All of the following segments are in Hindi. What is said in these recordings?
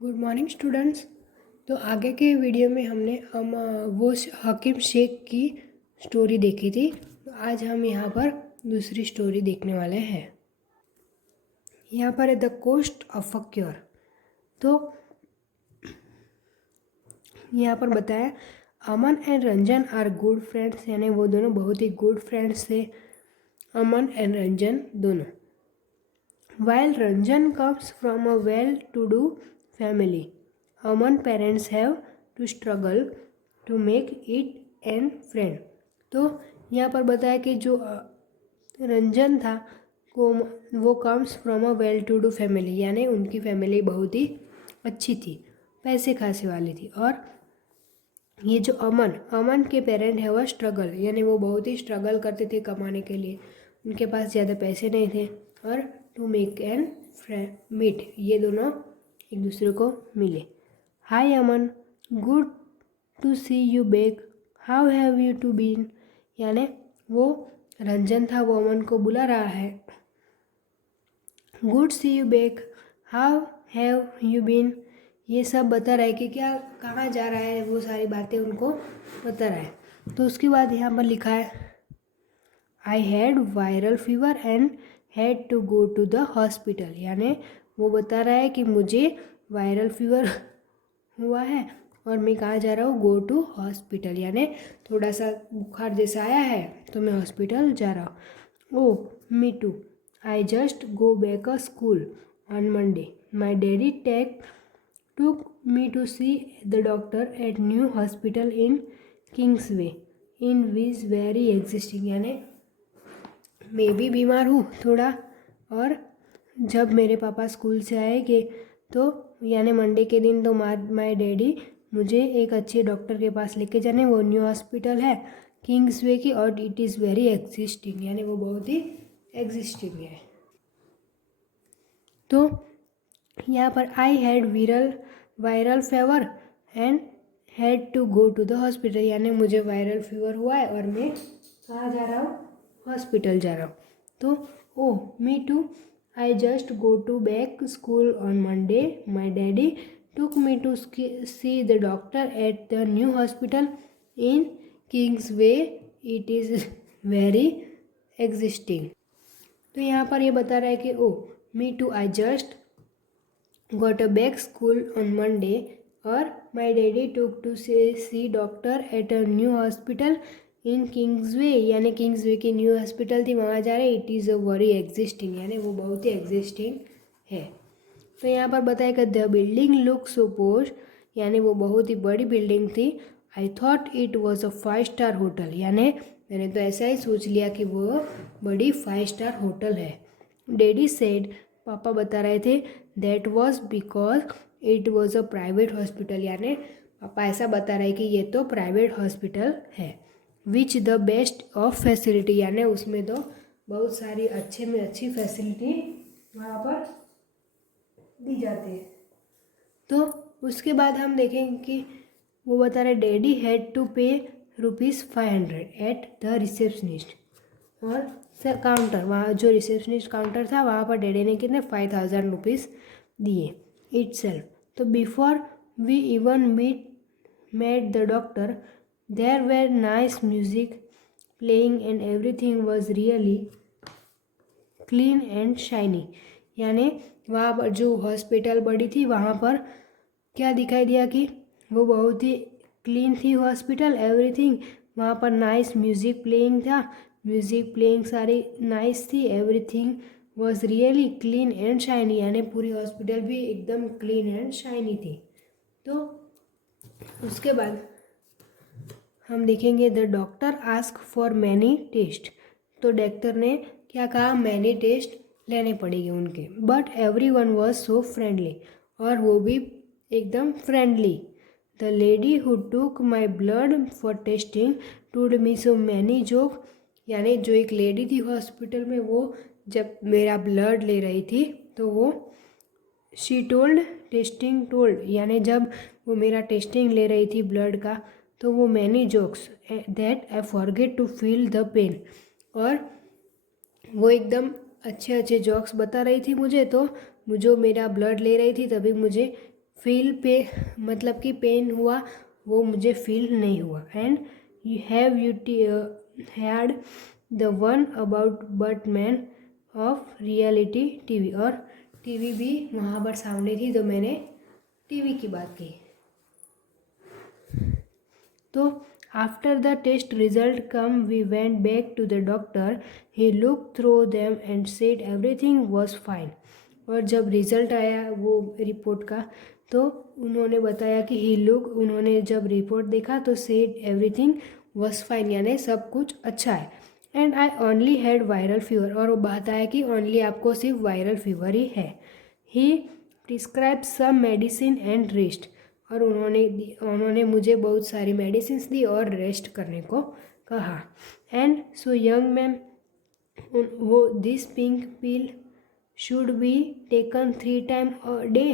Good morning students. तो आगे के वीडियो में हमने वो हकीम शेख की स्टोरी देखी थी। तो आज हम यहाँ पर दूसरी स्टोरी देखने वाले हैं। यहाँ पर है the cost of a cure. तो यहाँ पर बताया Aman and Ranjan are good friends, यानी वो दोनों बहुत ही गुड फ्रेंड्स थे, अमन एंड रंजन दोनों। While Ranjan comes from a well-to-do family, Aman parents have to struggle to make it and friend। तो यहाँ पर बताया कि जो रंजन था वो comes from a well to do family, यानी उनकी फैमिली बहुत ही अच्छी थी, पैसे खासे वाली थी। और ये जो अमन के पेरेंट है वह स्ट्रगल, यानी वो बहुत ही स्ट्रगल करते थे कमाने के लिए, उनके पास ज़्यादा पैसे नहीं थे। और टू मेक एंड मीट, ये दोनों एक दूसरे को मिले। Hi Aman, good to see you back, how have you to been, यानी वो रंजन था, वो अमन को बुला रहा है, good see you back, how have you been, ये सब बता रहा है कि क्या कहाँ जा रहा है, वो सारी बातें उनको बता रहा है। तो उसके बाद यहाँ पर लिखा है I had viral fever and had to go to the hospital, यानी वो बता रहा है कि मुझे वायरल फीवर हुआ है और मैं कहाँ जा रहा हूँ, गो टू हॉस्पिटल, यानी थोड़ा सा बुखार जैसा आया है तो मैं हॉस्पिटल जा रहा हूँ। Oh me too, I just go back a school on Monday, my daddy took me to see the doctor at new hospital in Kingsway in which very existing, यानी मैं भी बीमार हूँ थोड़ा। और जब मेरे पापा स्कूल से आएंगे तो यानी मंडे के दिन तो माय डैडी मुझे एक अच्छे डॉक्टर के पास लेके जाने, वो न्यू हॉस्पिटल है किंग्सवे की और इट इज़ वेरी एग्जिस्टिंग, यानी वो बहुत ही एग्जिस्टिंग है। तो यहाँ पर I had viral fever and had to go to the hospital, यानी मुझे वायरल फीवर हुआ है और मैं कहाँ जा रहा हूँ, हॉस्पिटल जा रहा हूँ। तो oh me too, I just go to back school on Monday, my daddy took me to see the doctor at the new hospital in Kings Way, it is very existing. तो यहाँ पर ये बता रहा है कि oh me too, I just got a back school on Monday, और my daddy took to see doctor at a new hospital in Kingsway, यानी किंग्सवे की न्यू हॉस्पिटल थी, वहाँ जा रहे। It is a very existing, यानी वो बहुत ही एग्जिस्टिंग है। तो यहाँ पर बताया कि द बिल्डिंग लुक सो पोश, यानी वो बहुत ही बड़ी बिल्डिंग थी। I thought it was a 5 star hotel, यानी मैंने तो ऐसा ही सोच लिया कि वो बड़ी 5 स्टार होटल है। डैडी सेड, पापा बता रहे थे, that was because it was a private hospital, यानी पापा ऐसा बता रहे कि ये तो प्राइवेट हॉस्पिटल है। Which the best of facility, यानी उसमें तो बहुत सारी अच्छे में अच्छी फैसिलिटी वहाँ पर दी जाती है। तो उसके बाद हम देखेंगे कि वो बता रहे डैडी हैड टू पे ₹500 एट द रिसेप्शनिस्ट, और सर काउंटर, वहाँ जो रिसेप्शनिस्ट काउंटर था वहाँ पर डैडी ने कितने ₹5000 दिए इट सेल्फ। तो before we even met the doctor there were nice music playing and everything was really clean and shiny, यानी वहाँ पर जो हॉस्पिटल बड़ी थी वहाँ पर क्या दिखाई दिया कि वो बहुत ही क्लीन थी हॉस्पिटल, एवरीथिंग वहाँ पर नाइस म्यूज़िक प्लेइंग था, म्यूज़िक प्लेइंग सारी नाइस थी, everything was really clean and shiny, यानी पूरी हॉस्पिटल भी एकदम क्लीन एंड शाइनी थी। तो उसके बाद हम देखेंगे the doctor ask for many test, तो डॉक्टर ने क्या कहा, मैनी टेस्ट लेने पड़ेंगे उनके, but every one was so friendly, और वो भी एकदम friendly. The lady who took my blood for testing टूड मी सो मैनी जोक, यानी जो एक लेडी थी हॉस्पिटल में, वो जब मेरा ब्लड ले रही थी तो वो शी टोल्ड टेस्टिंग टोल्ड, यानी जब वो मेरा टेस्टिंग ले रही थी ब्लड का तो वो many jokes that I forget to feel the pain, और वो एकदम अच्छे अच्छे जोक्स बता रही थी मुझे, तो जो मेरा ब्लड ले रही थी तभी मुझे फील पे मतलब कि पेन हुआ वो मुझे फील नहीं हुआ। And you have you had the one about but man of reality TV, और टीवी भी वहाँ पर सामने थी तो मैंने टीवी की बात की। तो after the test result come we went back to the doctor, he look through them and said everything was fine. और जब रिज़ल्ट आया वो रिपोर्ट का तो उन्होंने बताया कि उन्होंने जब रिपोर्ट देखा तो सेड एवरीथिंग वॉज फाइन, यानी सब कुछ अच्छा है। And I only had viral fever, और वो बताया कि ओनली आपको सिर्फ वायरल फीवर ही है। He prescribe some medicine and rest, और उन्होंने मुझे बहुत सारी मेडिसिन दी और रेस्ट करने को कहा। एंड सो यंग मैम, वो this pink pill should be taken 3 times a day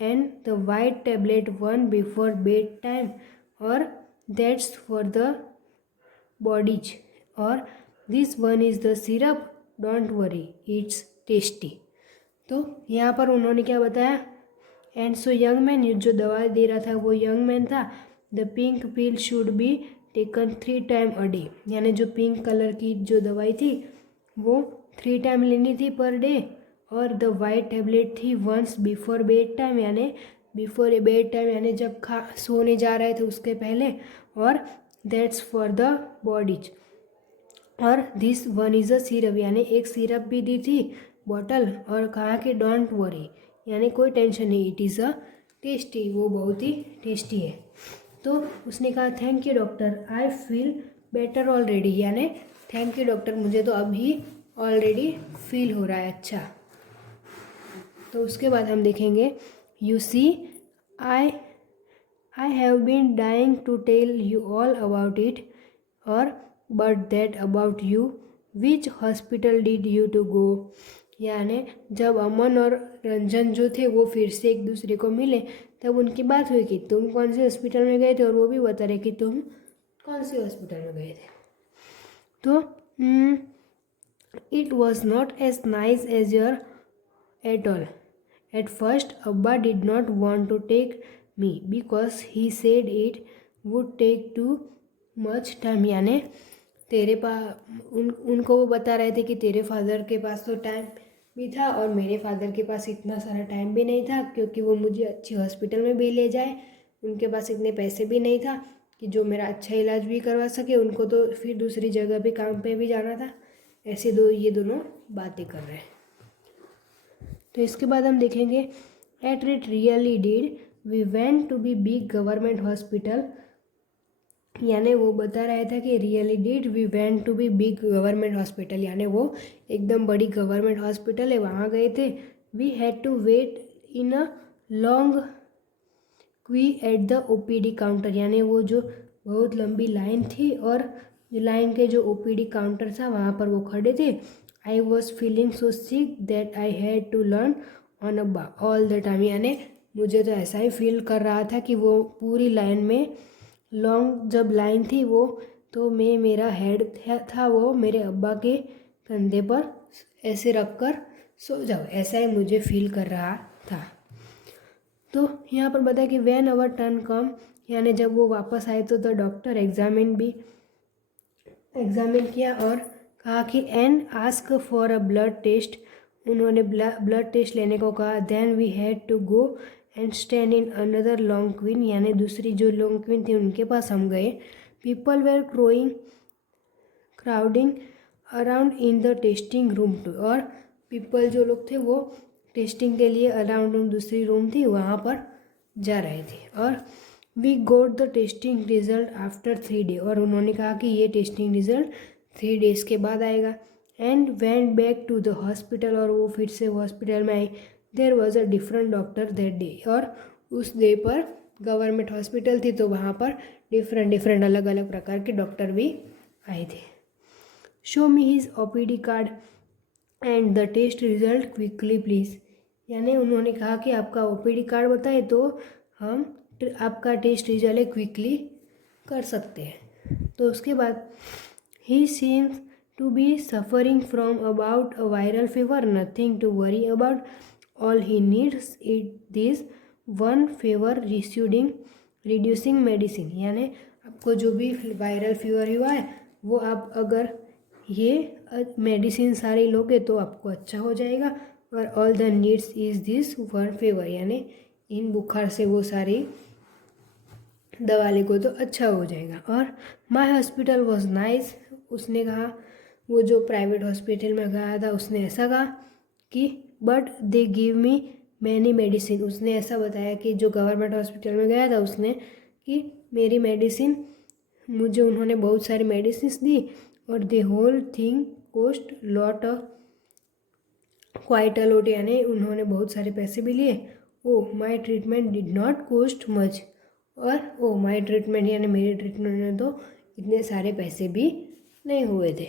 and the white tablet one before bedtime, or that's for the bodies, or this one is the syrup, don't worry it's tasty। तो यहाँ पर उन्होंने क्या बताया, एंड सो यंग मैन, जो दवा दे रहा था वो यंग मैन था। The pink pill should be taken 3 time a day, यानी जो पिंक कलर की जो दवाई थी वो 3 टाइम लेनी थी पर डे, और द वाइट टैबलेट थी वंस बिफोर बेड टाइम, यानी बिफोर बेड टाइम यानी जब सोने जा रहे थे उसके पहले, और दैट्स फॉर द बॉडीज, और this one is a syrup, यानी एक सिरप भी दी थी बॉटल, और कहा कि डोंट वरी, यानी कोई टेंशन नहीं, इट इज़ अ टेस्टी, वो बहुत ही टेस्टी है। तो उसने कहा thank you doctor, I feel better already, यानी थैंक यू डॉक्टर, मुझे तो अभी ऑलरेडी फील हो रहा है अच्छा। तो उसके बाद हम देखेंगे you see I have been dying to tell you all about it, और but that about you, which hospital did you to go, यानी जब अमन और रंजन जो थे वो फिर से एक दूसरे को मिले तब उनकी बात हुई कि तुम कौन से हॉस्पिटल में गए थे, और वो भी बता रहे कि तुम कौन से हॉस्पिटल में गए थे। तो it was not as nice as your at all. At first, Abba did not want to take me because he said it would take too much time, यानी तेरे पास उनको वो बता रहे थे कि तेरे फादर के पास तो टाइम भी था और मेरे फादर के पास इतना सारा टाइम भी नहीं था, क्योंकि वो मुझे अच्छी हॉस्पिटल में भी ले जाए, उनके पास इतने पैसे भी नहीं था कि जो मेरा अच्छा इलाज भी करवा सके, उनको तो फिर दूसरी जगह भी काम पे भी जाना था। ऐसे ये दोनों बातें कर रहे हैं। तो इसके बाद हम देखेंगे at it really did we went to be big government hospital, यानी वो बता रहा था कि really did we went to be big government hospital, यानी वो एकदम बड़ी गवर्नमेंट हॉस्पिटल है वहाँ गए थे। We had to wait in a long queue at the OPD counter, यानी वो जो बहुत लंबी लाइन थी और जो लाइन के जो ओपीडी काउंटर था वहाँ पर वो खड़े थे। I was feeling so sick that I had to learn on a all the time, यानी मुझे तो ऐसा ही फील कर रहा था कि वो पूरी लाइन में लॉन्ग जब लाइन थी वो, तो मेरा हेड था वो मेरे अब्बा के कंधे पर ऐसे रख कर सो जाओ, ऐसा ही मुझे फील कर रहा था। तो यहाँ पर बताया कि व्हेन अवर टर्न कम, यानी जब वो वापस आए तो द डॉक्टर एग्जामिन किया और कहा कि and ask for a blood test, उन्होंने ब्लड टेस्ट लेने को कहा। Then we had to go and stand in another long queue, यानी दूसरी जो लॉन्ग क्वीन थी उनके पास हम गए। People were crowding around in the testing room too, और पीपल जो लोग थे वो टेस्टिंग के लिए अराउंड दूसरी रूम थी वहाँ पर जा रहे थे। और we got the testing result after 3 day, और उन्होंने कहा कि ये टेस्टिंग रिजल्ट 3 डेज़ के बाद आएगा। And went back to the hospital, और वो फिर से हॉस्पिटल में आई। There was a different doctor that day, और उस डे पर गवर्नमेंट हॉस्पिटल थी तो वहाँ पर डिफरेंट अलग अलग प्रकार के डॉक्टर भी आए थे। Show me his OPD card and the test result quickly please, यानी उन्होंने कहा कि आपका OPD कार्ड बताए तो हम आपका टेस्ट रिजल्ट क्विकली कर सकते हैं। तो उसके बाद he seems to be suffering from about a viral fever, nothing to worry about, all he needs it this 1 fever reducing medicine, यानी आपको जो भी वायरल फीवर हुआ है वो आप अगर ये मेडिसिन सारी लोगे तो आपको अच्छा हो जाएगा। और all the needs is this 1 favour, यानी इन बुखार से वो सारी दवा ले को तो अच्छा हो जाएगा। और माई हॉस्पिटल वॉज नाइस, उसने कहा, वो जो प्राइवेट हॉस्पिटल में गया था उसने ऐसा कहा कि but they give me many medicine, उसने ऐसा बताया कि जो गवर्नमेंट हॉस्पिटल में गया था उसने कि मेरी मेडिसिन, मुझे उन्होंने बहुत सारी मेडिसिन दी और the whole thing cost lot of quite a lot, यानी उन्होंने बहुत सारे पैसे भी लिए। Oh my treatment did not cost much, और ओ माई ट्रीटमेंट यानी मेरी ट्रीटमेंट में तो इतने सारे पैसे भी नहीं हुए थे।